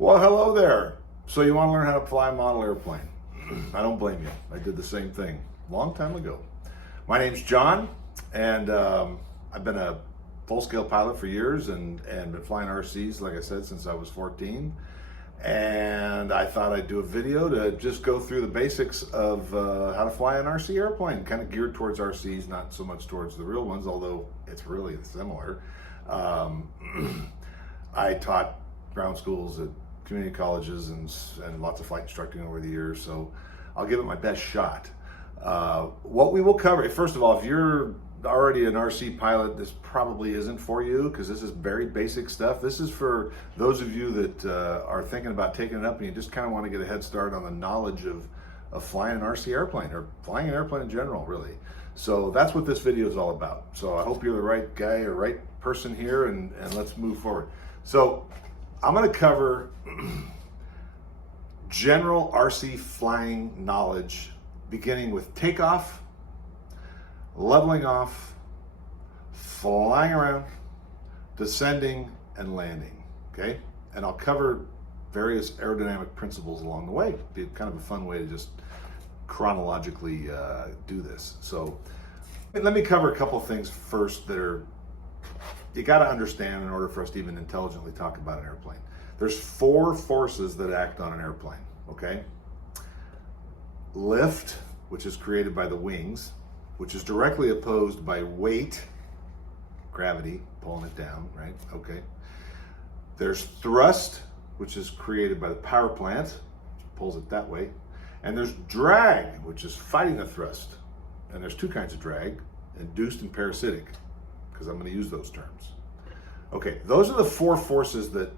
Well, hello there. So you want to learn how to fly a model airplane? I don't blame you. I did the same thing a long time ago. My name's John, and I've been a full-scale pilot for years and been flying RCs, like I said, since I was 14. And I thought I'd do a video to just go through the basics of how to fly an RC airplane, kind of geared towards RCs, not so much towards the real ones, although it's really similar. I taught ground schools at community colleges and lots of flight instructing over the years, so I'll give it my best shot. What we will cover, first of all, if you're already an RC pilot, this probably isn't for you because this is very basic stuff. This is for those of you that are thinking about taking it up and you just kind of want to get a head start on the knowledge of flying an RC airplane or flying an airplane in general, really. So that's what this video is all about. So I hope you're the right guy or right person here, and let's move forward. So I'm going to cover general RC flying knowledge, beginning with takeoff, leveling off, flying around, descending, and landing, okay? And I'll cover various aerodynamic principles along the way. It'd be kind of a fun way to just chronologically do this. So let me cover a couple of things first that are you got to understand in order for us to even intelligently talk about an airplane. There's 4 forces that act on an airplane, okay? Lift, which is created by the wings, which is directly opposed by weight, gravity, pulling it down, right? Okay. There's thrust, which is created by the power plant, which pulls it that way. And there's drag, which is fighting the thrust. And there's 2 kinds of drag, induced and parasitic, because I'm going to use those terms. Okay, those are the 4 forces that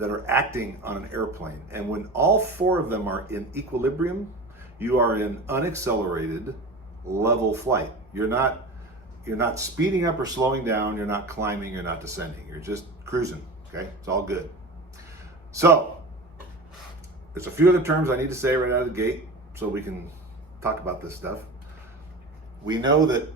are acting on an airplane. And when all 4 of them are in equilibrium, you are in unaccelerated level flight. You're not speeding up or slowing down, you're not climbing, you're not descending. You're just cruising, okay? It's all good. So, there's a few other terms I need to say right out of the gate so we can talk about this stuff. We know that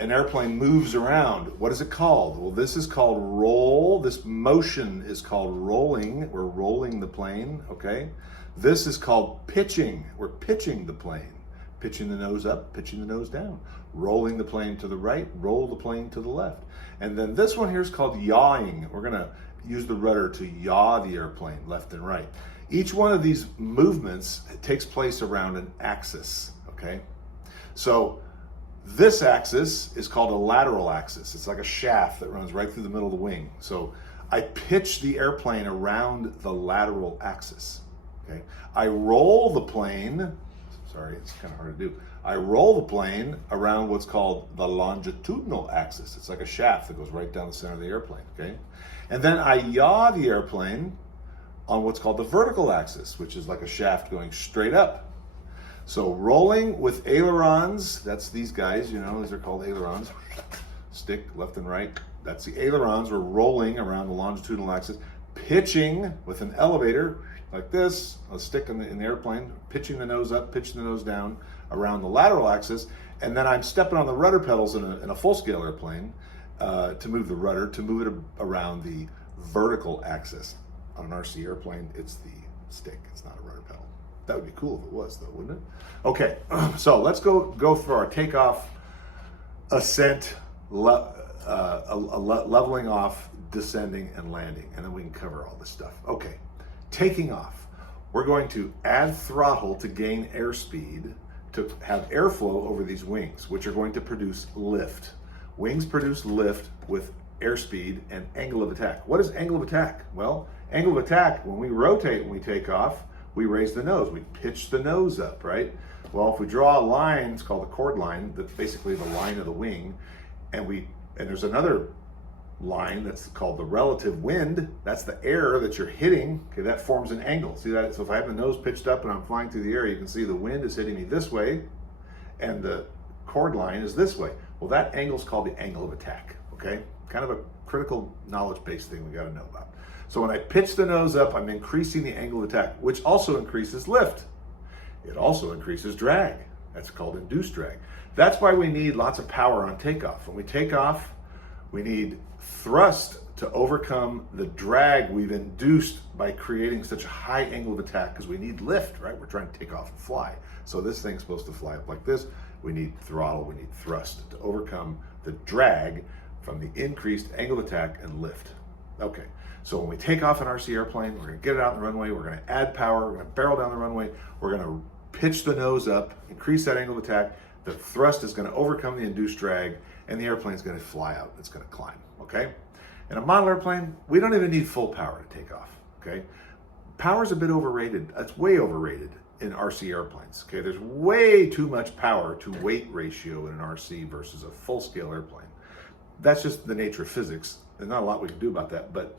an airplane moves around. What is it called? Well, this is called roll. This motion is called rolling. We're rolling the plane, okay? This is called pitching. We're pitching the plane. Pitching the nose up, pitching the nose down. Rolling the plane to the right, roll the plane to the left. And then this one here is called yawing. We're gonna use the rudder to yaw the airplane left and right. Each one of these movements takes place around an axis, okay? So this axis is called a lateral axis. It's like a shaft that runs right through the middle of the wing. So I pitch the airplane around the lateral axis, okay? I roll the plane, sorry, it's kind of hard to do. I roll the plane around what's called the longitudinal axis. It's like a shaft that goes right down the center of the airplane, okay? And then I yaw the airplane on what's called the vertical axis, which is like a shaft going straight up. So rolling with ailerons, that's these guys, you know, these are called ailerons. Stick left and right, that's the ailerons. We're rolling around the longitudinal axis. Pitching with an elevator, like this, a stick in the airplane, pitching the nose up, pitching the nose down around the lateral axis, and then I'm stepping on the rudder pedals in a full-scale airplane to move the rudder, to move it around the vertical axis. On an RC airplane, it's the stick, it's not a rudder pedal. That would be cool if it was, though, wouldn't it? Okay, so let's go through our takeoff, ascent, leveling off, descending, and landing, and then we can cover all this stuff. Okay, taking off. We're going to add throttle to gain airspeed, to have airflow over these wings, which are going to produce lift. Wings produce lift with airspeed and angle of attack. What is angle of attack? Well, angle of attack, when we rotate, when we take off, we raise the nose, we pitch the nose up, right? Well, if we draw a line, it's called the chord line, that's basically the line of the wing, and there's another line that's called the relative wind, that's the air that you're hitting, okay, that forms an angle. See that? So if I have the nose pitched up and I'm flying through the air, you can see the wind is hitting me this way, and the chord line is this way. Well, that angle is called the angle of attack, okay? Kind of a critical knowledge-based thing we gotta know about. So when I pitch the nose up, I'm increasing the angle of attack, which also increases lift. It also increases drag. That's called induced drag. That's why we need lots of power on takeoff. When we take off, we need thrust to overcome the drag we've induced by creating such a high angle of attack, because we need lift, right? We're trying to take off and fly. So this thing's supposed to fly up like this. We need throttle, we need thrust to overcome the drag from the increased angle of attack and lift. Okay, so when we take off an RC airplane, we're gonna get it out on the runway, we're gonna add power, we're gonna barrel down the runway, we're gonna pitch the nose up, increase that angle of attack, the thrust is gonna overcome the induced drag, and the airplane's gonna fly out, it's gonna climb, okay? In a model airplane, we don't even need full power to take off, okay? Power's a bit overrated, it's way overrated in RC airplanes, okay? There's way too much power to weight ratio in an RC versus a full-scale airplane. That's just the nature of physics. There's not a lot we can do about that, but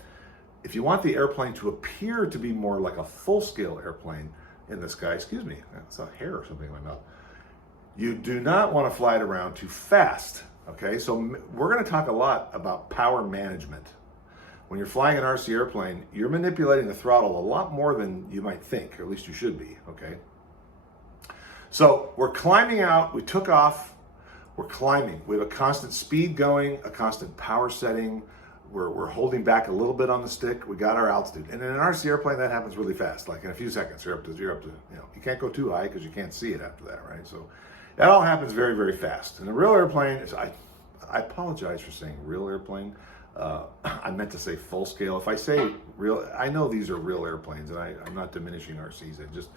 if you want the airplane to appear to be more like a full-scale airplane in the sky, excuse me, that's a hair or something in my mouth, you do not want to fly it around too fast, okay? So we're going to talk a lot about power management. When you're flying an RC airplane, you're manipulating the throttle a lot more than you might think, or at least you should be, okay? So we're climbing out, we took off, we're climbing. We have a constant speed going, a constant power setting. We're holding back a little bit on the stick. We got our altitude. And in an RC airplane, that happens really fast. Like in a few seconds, you're up to, you can't go too high because you can't see it after that, right? So that all happens very, very fast. In a real airplane, I apologize for saying real airplane. I meant to say full scale. If I say real, I know these are real airplanes, and I'm not diminishing RCs.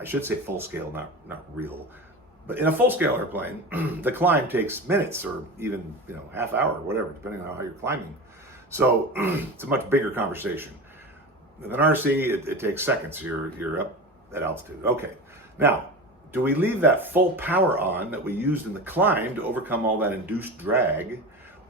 I should say full scale, not real. But in a full scale airplane, the climb takes minutes or even half hour, whatever, depending on how you're climbing. So it's a much bigger conversation. With an RC, it takes seconds. You're up at altitude. Okay. Now, do we leave that full power on that we used in the climb to overcome all that induced drag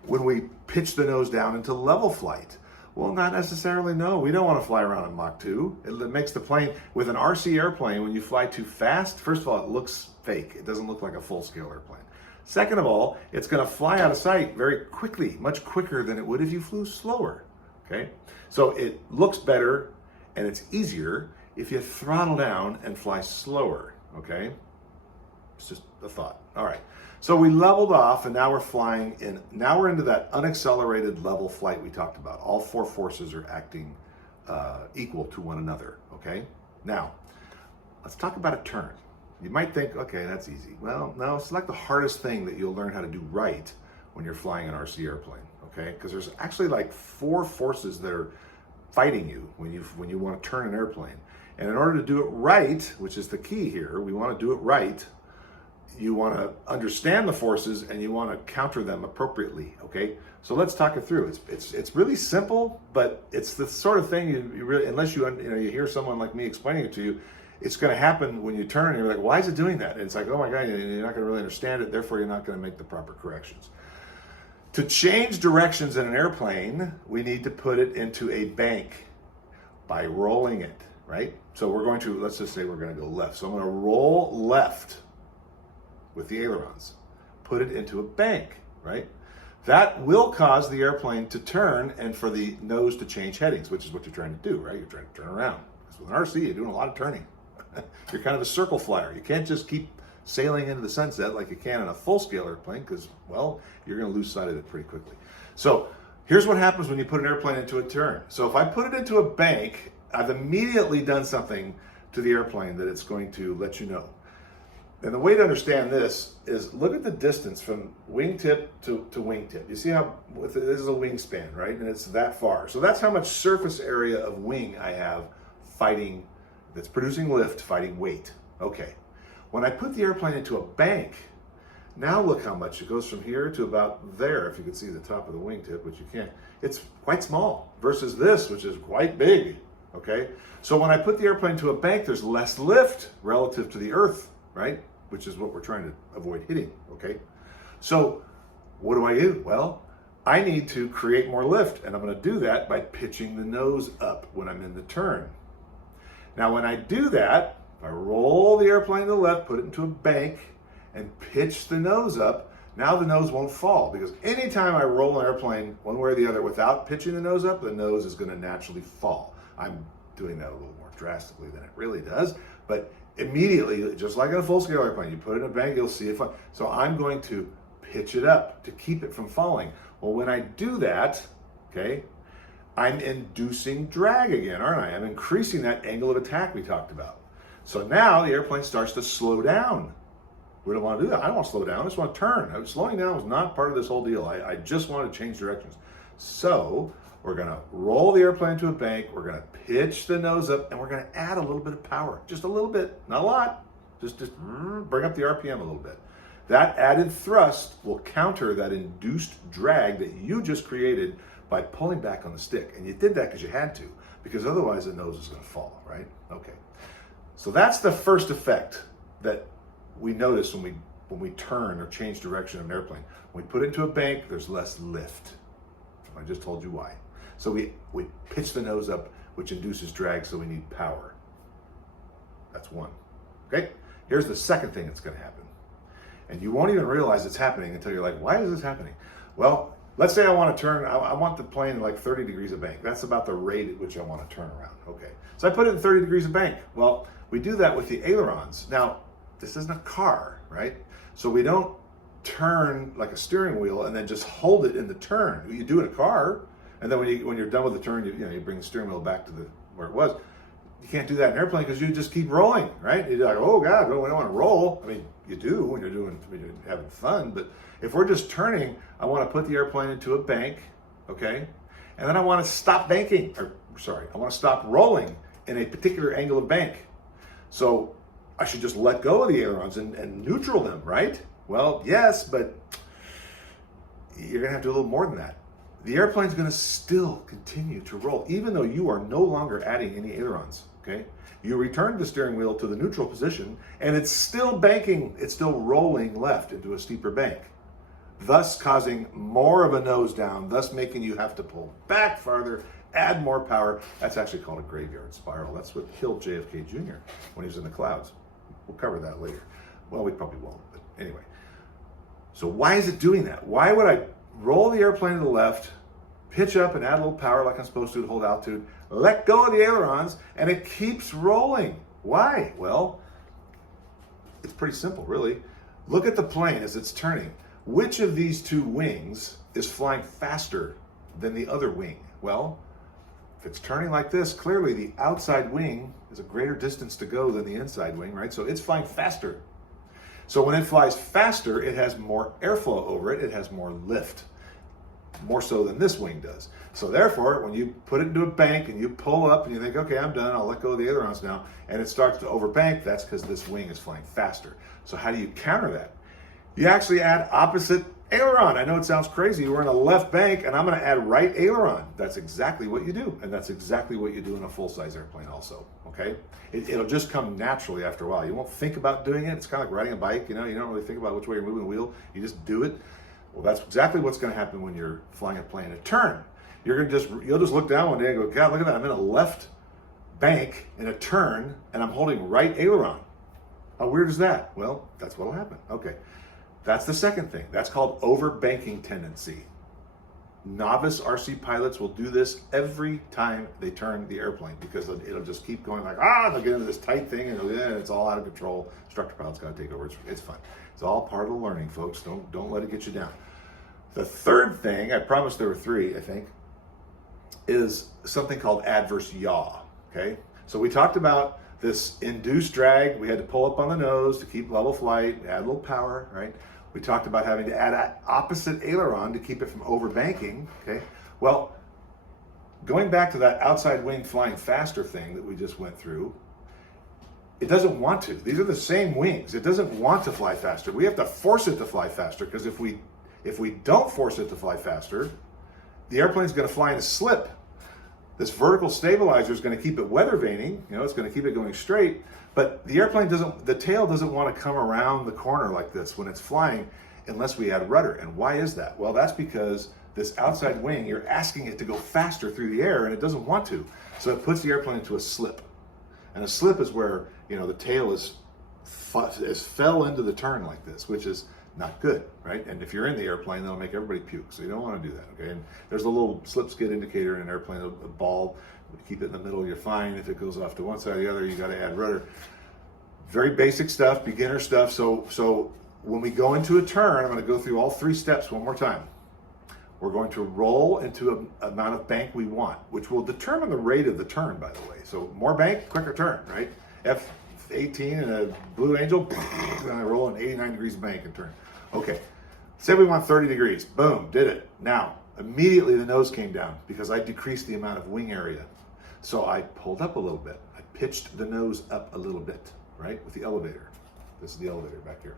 when we pitch the nose down into level flight? Well, not necessarily, no. We don't want to fly around in Mach 2. It makes the plane, with an RC airplane, when you fly too fast, first of all, it looks fake. It doesn't look like a full-scale airplane. Second of all, it's going to fly out of sight very quickly, much quicker than it would if you flew slower, okay? So it looks better and it's easier if you throttle down and fly slower, okay? It's just a thought. All right. So we leveled off and now we're flying in, now we're into that unaccelerated level flight we talked about. All four forces are acting equal to one another, okay? Now, let's talk about a turn. You might think, okay, that's easy. Well, no, it's like the hardest thing that you'll learn how to do right when you're flying an RC airplane, okay? Because there's actually like four forces that are fighting you when you want to turn an airplane. And in order to do it right, which is the key here, we want to do it right, you want to understand the forces and you want to counter them appropriately, okay? So let's talk it through. It's really simple, but it's the sort of thing you really, unless you hear someone like me explaining it to you, it's going to happen when you turn and you're like, why is it doing that? And it's like, oh my God, you're not going to really understand it, therefore you're not going to make the proper corrections. To change directions in an airplane, we need to put it into a bank by rolling it, right? So we're going to, let's just say we're going to go left. So I'm going to roll left with the ailerons, put it into a bank, right? That will cause the airplane to turn and for the nose to change headings, which is what you're trying to do, right? You're trying to turn around. Because with an RC, you're doing a lot of turning. You're kind of a circle flyer. You can't just keep sailing into the sunset like you can in a full-scale airplane because, well, you're going to lose sight of it pretty quickly. So here's what happens when you put an airplane into a turn. So if I put it into a bank, I've immediately done something to the airplane that it's going to let you know. And the way to understand this is look at the distance from wingtip to wingtip. You see how this is a wingspan, right? And it's that far. So that's how much surface area of wing I have fighting, that's producing lift, fighting weight. Okay. When I put the airplane into a bank, now look how much it goes from here to about there. If you can see the top of the wingtip, which you can't. It's quite small versus this, which is quite big. Okay. So when I put the airplane to a bank, there's less lift relative to the earth, right? Which is what we're trying to avoid hitting, okay? So what do? Well, I need to create more lift, and I'm gonna do that by pitching the nose up when I'm in the turn. Now, when I do that, I roll the airplane to the left, put it into a bank, and pitch the nose up. Now the nose won't fall, because anytime I roll an airplane one way or the other without pitching the nose up, the nose is gonna naturally fall. I'm doing that a little more drastically than it really does, but immediately, just like in a full-scale airplane, you put it in a bank, you'll see it fall. So I'm going to pitch it up to keep it from falling. Well, when I do that, okay, I'm inducing drag again, aren't I? I'm increasing that angle of attack we talked about. So now the airplane starts to slow down. We don't want to do that. I don't want to slow down. I just want to turn. Slowing down was not part of this whole deal. I just want to change directions. So we're going to roll the airplane to a bank. We're going to pitch the nose up, and we're going to add a little bit of power. Just a little bit, not a lot. Just bring up the RPM a little bit. That added thrust will counter that induced drag that you just created by pulling back on the stick. And you did that because you had to, because otherwise the nose is going to fall, right? Okay. So that's the first effect that we notice when we turn or change direction of an airplane. When we put it into a bank, there's less lift. I just told you why. So we pitch the nose up, which induces drag, so we need power. That's one. Okay? Here's the second thing that's going to happen. And you won't even realize it's happening until you're like, why is this happening? Well, let's say I want to turn, I want the plane like 30 degrees of bank. That's about the rate at which I want to turn around. Okay. So I put it in 30 degrees of bank. Well, we do that with the ailerons. Now, this isn't a car, right? So we don't turn like a steering wheel and then just hold it in the turn. You do in a car, and then when you're done with the turn, you bring the steering wheel back to where it was. You can't do that in an airplane because you just keep rolling, right? You're like, oh God, well, we don't want to roll. I mean, you do when you're having fun, but if we're just turning, I want to put the airplane into a bank, okay? And then I want to stop banking, I want to stop rolling in a particular angle of bank. So I should just let go of the ailerons and neutral them, right? Well, yes, but you're gonna have to do a little more than that. The airplane's gonna still continue to roll, even though you are no longer adding any ailerons, okay? You return the steering wheel to the neutral position, and it's still banking, it's still rolling left into a steeper bank, thus causing more of a nose down, thus making you have to pull back farther, add more power. That's actually called a graveyard spiral. That's what killed JFK Jr. when he was in the clouds. We'll cover that later. Well, we probably won't, but anyway. So why is it doing that? Why would I roll the airplane to the left, pitch up and add a little power like I'm supposed to hold altitude, let go of the ailerons, and it keeps rolling? Why? Well, it's pretty simple, really. Look at the plane as it's turning. Which of these two wings is flying faster than the other wing? Well, if it's turning like this, clearly the outside wing is a greater distance to go than the inside wing, right? So it's flying faster. So when it flies faster, it has more airflow over it. It has more lift, more so than this wing does. So therefore, when you put it into a bank and you pull up and you think, okay, I'm done, I'll let go of the ailerons now, and it starts to overbank, that's because this wing is flying faster. So how do you counter that? You actually add opposite aileron. I know it sounds crazy. We're in a left bank and I'm going to add right aileron. That's exactly what you do. And that's exactly what you do in a full-size airplane also, okay? It'll just come naturally after a while. You won't think about doing it. It's kind of like riding a bike, you don't really think about which way you're moving the wheel. You just do it. Well, that's exactly what's going to happen when you're flying a plane. A turn. You'll just look down one day and go, God, look at that. I'm in a left bank in a turn and I'm holding right aileron. How weird is that? Well, that's what'll happen. Okay. That's the second thing. That's called overbanking tendency. Novice RC pilots will do this every time they turn the airplane because it'll just keep going like, they'll get into this tight thing and it's all out of control. Instructor pilot's got to take over. It's fun. It's all part of the learning, folks. Don't let it get you down. The third thing, I promised there were three, I think, is something called adverse yaw, okay? So we talked about this induced drag. We had to pull up on the nose to keep level flight, add a little power, right? We talked about having to add an opposite aileron to keep it from overbanking, okay? Well, going back to that outside wing flying faster thing that we just went through, it doesn't want to. These are the same wings. It doesn't want to fly faster. We have to force it to fly faster because if we don't force it to fly faster, the airplane's going to fly in a slip. This vertical stabilizer is going to keep it weather vaning, it's going to keep it going straight, but the tail doesn't want to come around the corner like this when it's flying unless we add rudder. And why is that? Well, that's because this outside wing, you're asking it to go faster through the air and it doesn't want to. So it puts the airplane into a slip. And a slip is where, the tail is fell into the turn like this, which is not good, right? And if you're in the airplane, that'll make everybody puke. So you don't want to do that, okay? And there's a little slip skid indicator in an airplane, a ball. Keep it in the middle, you're fine. If it goes off to one side or the other, you got to add rudder. Very basic stuff, beginner stuff. So when we go into a turn, I'm going to go through all three steps one more time. We're going to roll into an amount of bank we want, which will determine the rate of the turn, by the way. So more bank, quicker turn, right? F18 and a Blue Angel, and I roll in 89 degrees of bank and turn. Okay, say we want 30 degrees. Boom, did it. Now, immediately the nose came down because I decreased the amount of wing area. So I pulled up a little bit. I pitched the nose up a little bit, right, with the elevator. This is the elevator back here.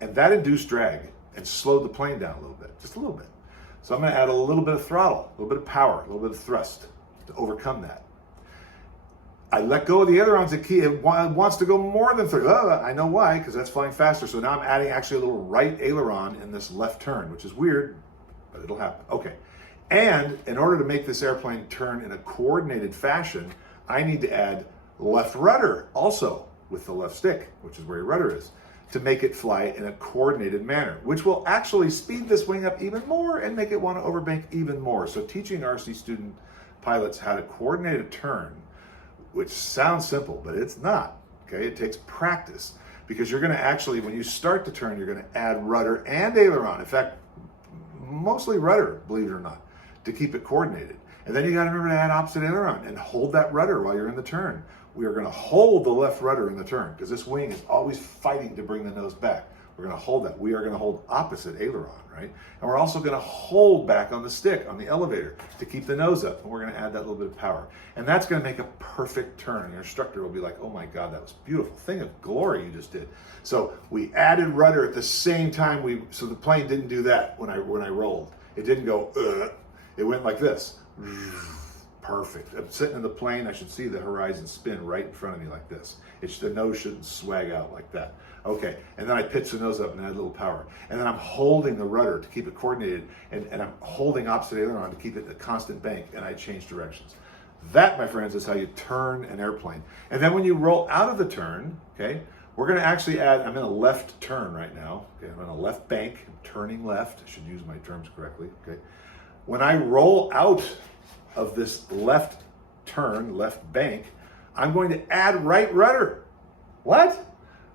And that induced drag and slowed the plane down a little bit, just a little bit. So I'm going to add a little bit of throttle, a little bit of power, a little bit of thrust to overcome that. I let go of the ailerons. It wants to go more than 30. I know why, because that's flying faster. So now I'm adding actually a little right aileron in this left turn, which is weird, but it'll happen. Okay. And in order to make this airplane turn in a coordinated fashion, I need to add left rudder also with the left stick, which is where your rudder is, to make it fly in a coordinated manner, which will actually speed this wing up even more and make it want to overbank even more. So teaching RC student pilots how to coordinate a turn, which sounds simple, but it's not, okay? It takes practice because you're going to actually, when you start the turn, you're going to add rudder and aileron. In fact, mostly rudder, believe it or not, to keep it coordinated. And then you got to remember to add opposite aileron and hold that rudder while you're in the turn. We are going to hold the left rudder in the turn because this wing is always fighting to bring the nose back. We're going to hold that. We are going to hold opposite aileron, right? And we're also going to hold back on the stick, on the elevator, to keep the nose up. And we're going to add that little bit of power. And that's going to make a perfect turn. And your instructor will be like, oh my God, that was beautiful. Thing of glory you just did. So we added rudder at the same time. So the plane didn't do that when I rolled. It didn't go, It went like this. Perfect. I'm sitting in the plane. I should see the horizon spin right in front of me like this. The nose shouldn't swag out like that. Okay. And then I pitch the nose up and add a little power. And then I'm holding the rudder to keep it coordinated. And I'm holding opposite aileron to keep it a constant bank. And I change directions. That, my friends, is how you turn an airplane. And then when you roll out of the turn, okay, we're going to actually add, I'm in a left turn right now. Okay, I'm in a left bank. I'm turning left. I should use my terms correctly. Okay. When I roll out of this left turn, left bank, I'm going to add right rudder. What?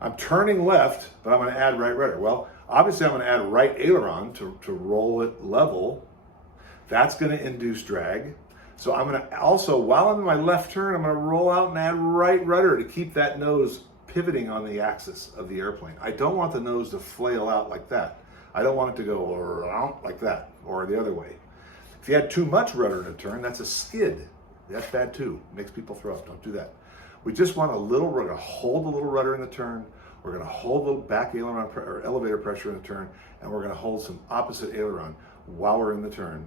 I'm turning left, but I'm going to add right rudder. Well, obviously I'm going to add right aileron to roll it level. That's going to induce drag. So I'm going to also, while I'm in my left turn, I'm going to roll out and add right rudder to keep that nose pivoting on the axis of the airplane. I don't want the nose to flail out like that. I don't want it to go around like that or the other way. If you had too much rudder in a turn, that's a skid. That's bad too. Makes people throw up. Don't do that. We just want a little rudder. We're going to hold a little rudder in the turn. We're going to hold a little back aileron or elevator pressure in the turn, and we're going to hold some opposite aileron while we're in the turn.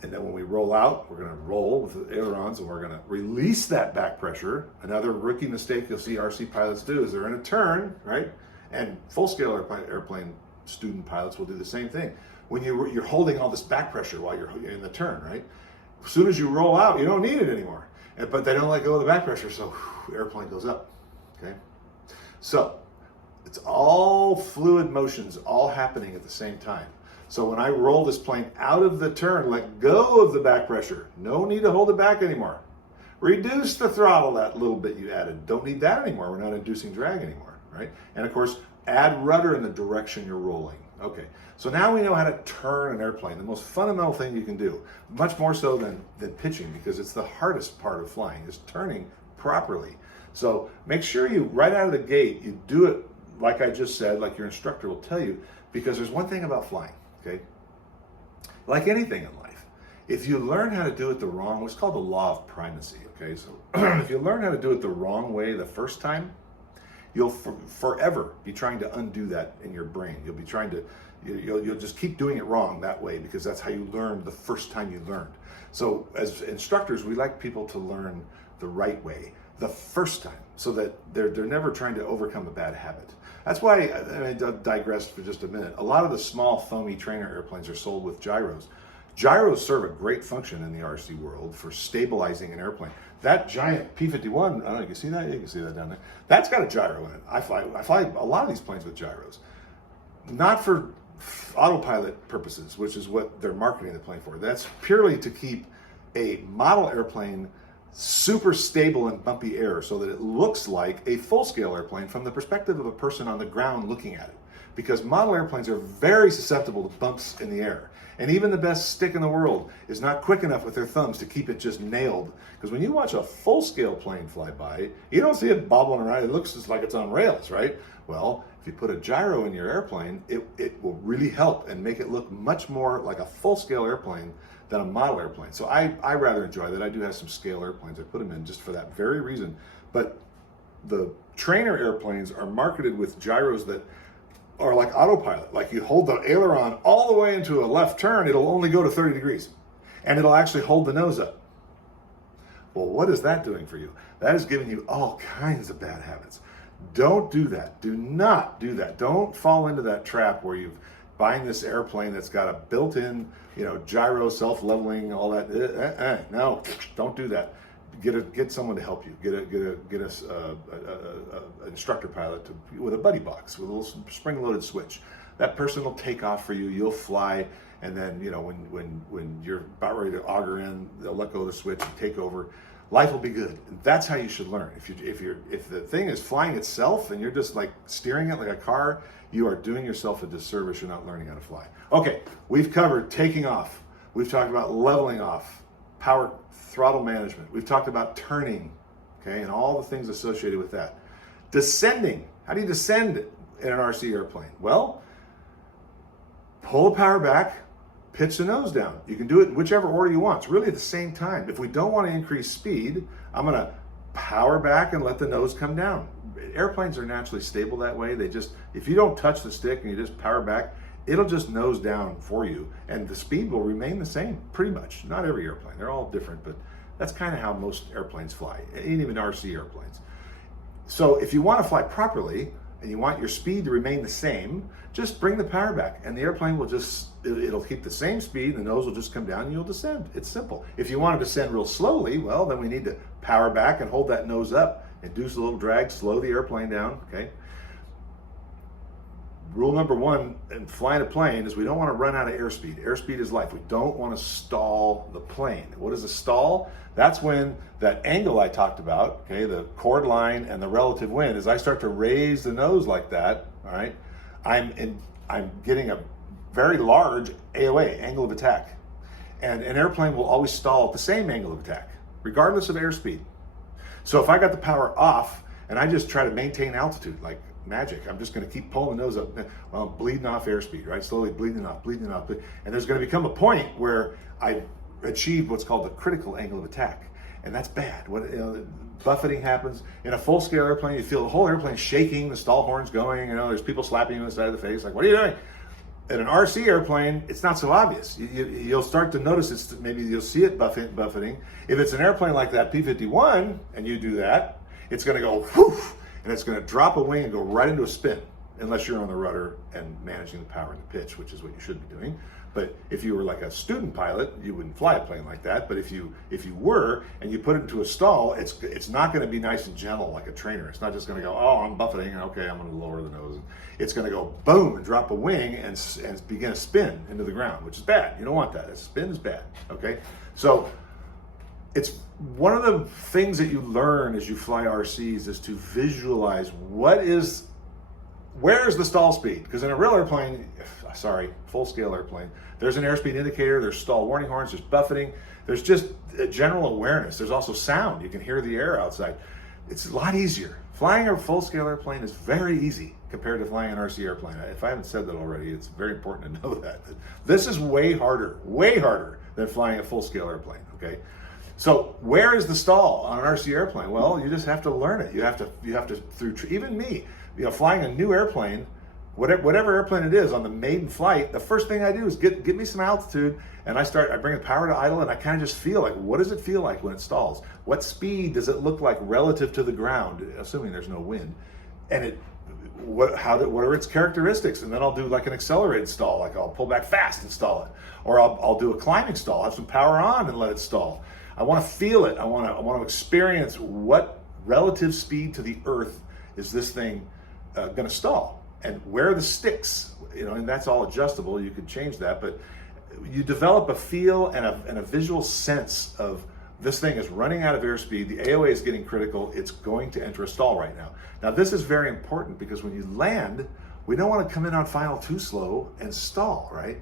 And then when we roll out, we're going to roll with the ailerons, and we're going to release that back pressure. Another rookie mistake you'll see RC pilots do is they're in a turn, right? And full-scale airplane student pilots will do the same thing. When you're holding all this back pressure while you're in the turn, right? As soon as you roll out, you don't need it anymore. But they don't let go of the back pressure, so airplane goes up, okay? So it's all fluid motions all happening at the same time. So when I roll this plane out of the turn, let go of the back pressure. No need to hold it back anymore. Reduce the throttle that little bit you added. Don't need that anymore. We're not inducing drag anymore, right? And of course, add rudder in the direction you're rolling. Okay, so now we know how to turn an airplane, the most fundamental thing you can do, much more so than pitching, because it's the hardest part of flying, is turning properly. So make sure you, right out of the gate, you do it like I just said, like your instructor will tell you, because there's one thing about flying, okay? Like anything in life, if you learn how to do it the wrong way, it's called the law of primacy, okay? So if you learn how to do it the wrong way the first time, you'll forever be trying to undo that in your brain. You'll be trying to, you'll just keep doing it wrong that way because that's how you learned the first time you learned. So as instructors, we like people to learn the right way the first time so that they're never trying to overcome a bad habit. That's why, I digress for just a minute. A lot of the small foamy trainer airplanes are sold with gyros. Gyros serve a great function in the RC world for stabilizing an airplane. That giant P-51, I don't know, you can see that? You can see that down there. That's got a gyro in it. I fly a lot of these planes with gyros. Not for autopilot purposes, which is what they're marketing the plane for. That's purely to keep a model airplane super stable in bumpy air so that it looks like a full-scale airplane from the perspective of a person on the ground looking at it. Because model airplanes are very susceptible to bumps in the air. And even the best stick in the world is not quick enough with their thumbs to keep it just nailed. Because when you watch a full-scale plane fly by, you don't see it bobbling around. It looks just like it's on rails, right? Well, if you put a gyro in your airplane, it will really help and make it look much more like a full-scale airplane than a model airplane. So I rather enjoy that. I do have some scale airplanes. I put them in just for that very reason. But the trainer airplanes are marketed with gyros that are like autopilot. Like you hold the aileron all the way into a left turn, it'll only go to 30 degrees. And it'll actually hold the nose up. Well, what is that doing for you? That is giving you all kinds of bad habits. Don't do that. Do not do that. Don't fall into that trap where you've buying this airplane that's got a built-in, gyro, self-leveling, all that. No, don't do that. Get someone to help you. Get an instructor pilot with a buddy box with a little spring-loaded switch. That person will take off for you. You'll fly, and then when you're about ready to auger in, they'll let go of the switch and take over. Life will be good. And that's how you should learn. If the thing is flying itself and you're just like steering it like a car, you are doing yourself a disservice. You're not learning how to fly. Okay, we've covered taking off. We've talked about leveling off, power throttle management. We've talked about turning, okay, and all the things associated with that. Descending. How do you descend in an RC airplane? Well, pull the power back, pitch the nose down. You can do it in whichever order you want. It's really at the same time. If we don't want to increase speed, I'm going to power back and let the nose come down. Airplanes are naturally stable that way. If you don't touch the stick and you just power back, it'll just nose down for you, and the speed will remain the same, pretty much. Not every airplane, they're all different, but that's kind of how most airplanes fly, and even RC airplanes. So if you want to fly properly, and you want your speed to remain the same, just bring the power back, and the airplane will it'll keep the same speed, the nose will just come down, and you'll descend. It's simple. If you want to descend real slowly, well, then we need to power back and hold that nose up, induce a little drag, slow the airplane down, okay? Rule number one in flying a plane is we don't want to run out of airspeed. Airspeed is life. We don't want to stall the plane. What is a stall? That's when that angle I talked about, okay, the chord line and the relative wind, as I start to raise the nose like that, all right, I'm getting a very large AOA, angle of attack. And an airplane will always stall at the same angle of attack, regardless of airspeed. So if I got the power off and I just try to maintain altitude, like magic, I'm just going to keep pulling the nose up, well, I'm bleeding off airspeed, right? Slowly bleeding off. And there's going to become a point where I achieve what's called the critical angle of attack. And that's bad. Buffeting happens. In a full-scale airplane, you feel the whole airplane shaking, the stall horn's going, there's people slapping you on the side of the face, like, what are you doing? In an RC airplane, it's not so obvious. You'll start to notice maybe you'll see it buffeting. If it's an airplane like that P-51, and you do that, it's going to go whoosh, and it's going to drop a wing and go right into a spin, unless you're on the rudder and managing the power and the pitch, which is what you should be doing. But if you were like a student pilot, you wouldn't fly a plane like that. But if you were, and you put it into a stall, it's not going to be nice and gentle like a trainer. It's not just going to go, oh, I'm buffeting, okay, I'm going to lower the nose. It's going to go boom and drop a wing and begin a spin into the ground, which is bad. You don't want that. A spin is bad, okay? So it's one of the things that you learn as you fly RCs is to visualize where's the stall speed? Because in a real airplane, full-scale airplane, there's an airspeed indicator, there's stall warning horns, there's buffeting, there's just a general awareness. There's also sound. You can hear the air outside. It's a lot easier. Flying a full-scale airplane is very easy compared to flying an RC airplane. If I haven't said that already, it's very important to know that. This is way harder than flying a full-scale airplane, okay? So where is the stall on an RC airplane? Well, you just have to learn it. You have to through, even me, flying a new airplane, whatever airplane it is on the maiden flight, the first thing I do is get me some altitude, and I bring the power to idle, and I kind of just feel like, what does it feel like when it stalls? What speed does it look like relative to the ground, assuming there's no wind? And what are its characteristics? And then I'll do like an accelerated stall, like I'll pull back fast and stall it, or I'll do a climbing stall, have some power on and let it stall. I want to feel it. I want to experience what relative speed to the earth is this thing going to stall, and where are the sticks, and that's all adjustable. You could change that, but you develop a feel and a visual sense of this thing is running out of airspeed. The AOA is getting critical. It's going to enter a stall right now. Now, this is very important because when you land, we don't want to come in on final too slow and stall, right?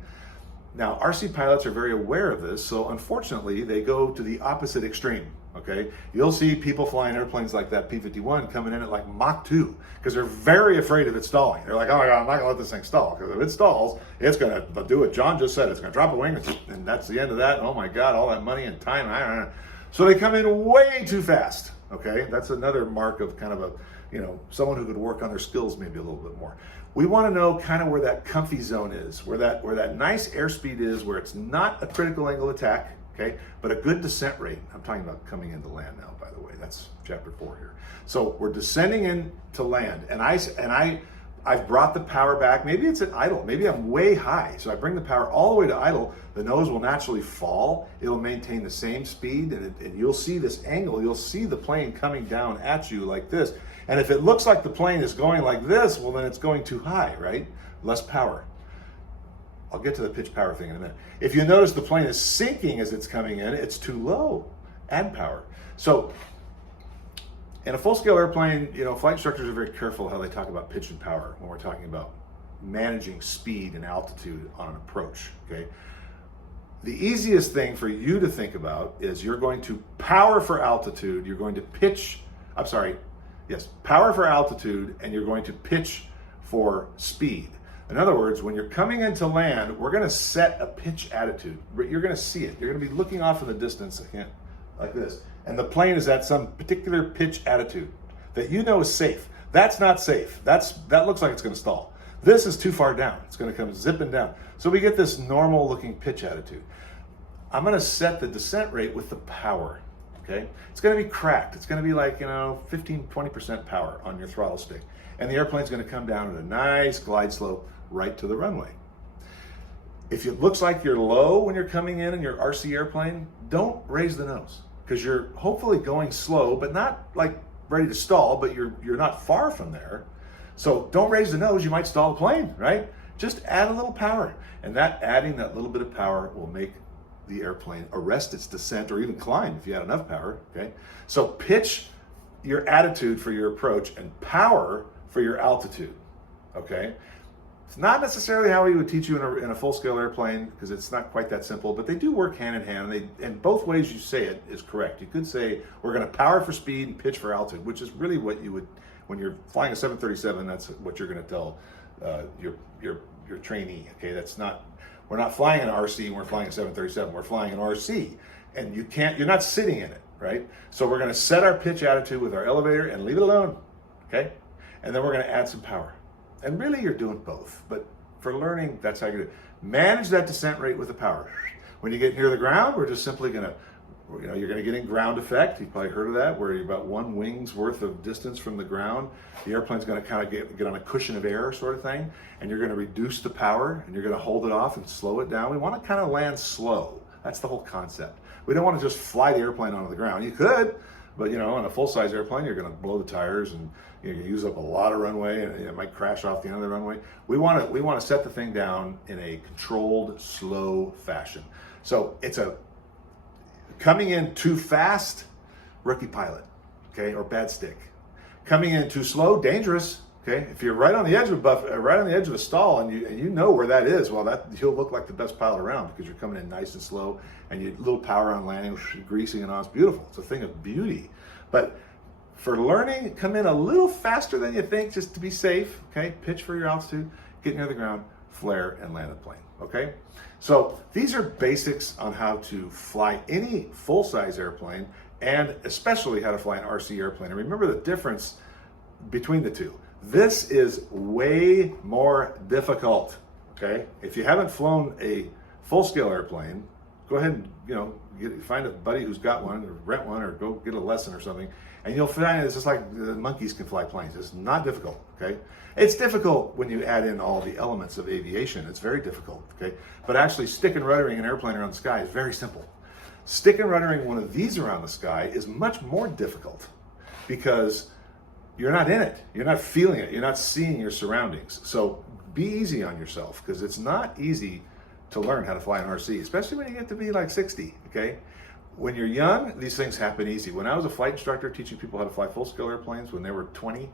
Now, RC pilots are very aware of this, so unfortunately, they go to the opposite extreme, okay? You'll see people flying airplanes like that P-51 coming in at like Mach 2 because they're very afraid of it stalling. They're like, oh my God, I'm not gonna let this thing stall, because if it stalls, it's gonna do what John just said. It's gonna drop a wing, and that's the end of that. And oh my God, all that money and time. So they come in way too fast, okay? That's another mark of kind of a, someone who could work on their skills maybe a little bit more. We want to know kind of where that comfy zone is, where that nice airspeed is, where it's not a critical angle attack, okay, but a good descent rate. I'm talking about coming into land now, by the way. That's chapter 4 here. So we're descending into land, and I've brought the power back. Maybe it's at idle. Maybe I'm way high, so I bring the power all the way to idle. The nose will naturally fall. It'll maintain the same speed, and you'll see this angle. You'll see the plane coming down at you like this. And if it looks like the plane is going like this, well, then it's going too high, right? Less power. I'll get to the pitch power thing in a minute. If you notice the plane is sinking as it's coming in, it's too low. Add power. So in a full-scale airplane, flight instructors are very careful how they talk about pitch and power when we're talking about managing speed and altitude on an approach, okay? The easiest thing for you to think about is you're going to power for altitude, you're going to power for altitude, and you're going to pitch for speed. In other words, when you're coming into land, we're going to set a pitch attitude. You're going to see it. You're going to be looking off in the distance, like this. And the plane is at some particular pitch attitude that is safe. That's not safe. That looks like it's going to stall. This is too far down. It's going to come zipping down. So we get this normal looking pitch attitude. I'm going to set the descent rate with the power. Okay? It's going to be cracked. It's going to be like, 15, 20% power on your throttle stick. And the airplane's going to come down at a nice glide slope right to the runway. If it looks like you're low when you're coming in your RC airplane, don't raise the nose, because you're hopefully going slow, but not like ready to stall, but you're not far from there. So don't raise the nose. You might stall the plane, right? Just add a little power. And adding that little bit of power will make the airplane arrest its descent or even climb if you had enough power, okay? So pitch your attitude for your approach and power for your altitude, okay? It's not necessarily how we would teach you in a full-scale airplane, because it's not quite that simple, but they do work hand in hand, and both ways you say it is correct. You could say, we're gonna power for speed and pitch for altitude, which is really what you would, when you're flying a 737, that's what you're gonna tell your trainee, okay? We're not flying an RC, we're flying a 737, we're flying an RC, and you're not sitting in it, right? So we're gonna set our pitch attitude with our elevator and leave it alone, okay? And then we're gonna add some power. And really you're doing both, but for learning, that's how you do it. Manage that descent rate with the power. When you get near the ground, we're just simply gonna, you're gonna get in ground effect. You've probably heard of that, where you're about 1 wing's worth of distance from the ground. The airplane's gonna kind of get on a cushion of air sort of thing, and you're gonna reduce the power, and you're gonna hold it off and slow it down. We wanna kind of land slow. That's the whole concept. We don't wanna just fly the airplane onto the ground. You could, but on a full-size airplane, you're gonna blow the tires and you use up a lot of runway, and it might crash off the end of the runway. We want to set the thing down in a controlled, slow fashion. So it's coming in too fast, rookie pilot, okay, or bad stick. Coming in too slow, dangerous. Okay, if you're right on the edge of a stall, and you know where that is, well, you'll look like the best pilot around, because you're coming in nice and slow, and you little power on landing, greasing and all. It's beautiful. It's a thing of beauty. But for learning, come in a little faster than you think, just to be safe, okay? Pitch for your altitude, get near the ground, flare, and land the plane, okay? So these are basics on how to fly any full-size airplane, and especially how to fly an RC airplane. And remember the difference between the two. This is way more difficult, okay? If you haven't flown a full-scale airplane, go ahead and find a buddy who's got one, or rent one, or go get a lesson or something, and you'll find it's just like the monkeys can fly planes. It's not difficult, okay? It's difficult when you add in all the elements of aviation. It's very difficult, okay? But actually stick and ruddering an airplane around the sky is very simple. Stick and ruddering one of these around the sky is much more difficult, because you're not in it. You're not feeling it. You're not seeing your surroundings. So be easy on yourself, because it's not easy to learn how to fly an RC, especially when you get to be like 60, okay? When you're young, these things happen easy. When I was a flight instructor teaching people how to fly full-scale airplanes when they were 20,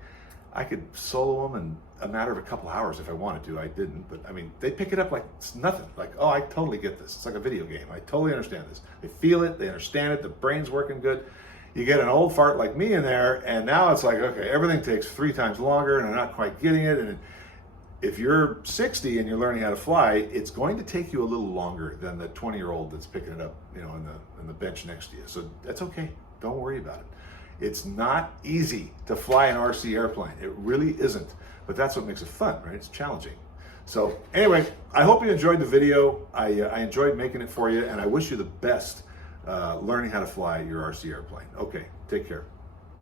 I could solo them in a matter of a couple hours if I wanted to. I didn't, but I mean, they pick it up like it's nothing. Like, oh, I totally get this. It's like a video game. I totally understand this. They feel it, they understand it, the brain's working good. You get an old fart like me in there, and now it's like, okay, everything takes 3 times longer, and I'm not quite getting it. And if you're 60 and you're learning how to fly, it's going to take you a little longer than the 20-year-old that's picking it up, you know, in the bench next to you. So that's okay. Don't worry about it. It's not easy to fly an RC airplane. It really isn't. But that's what makes it fun, right? It's challenging. So anyway, I hope you enjoyed the video. I enjoyed making it for you, and I wish you the best learning how to fly your RC airplane. Okay, take care.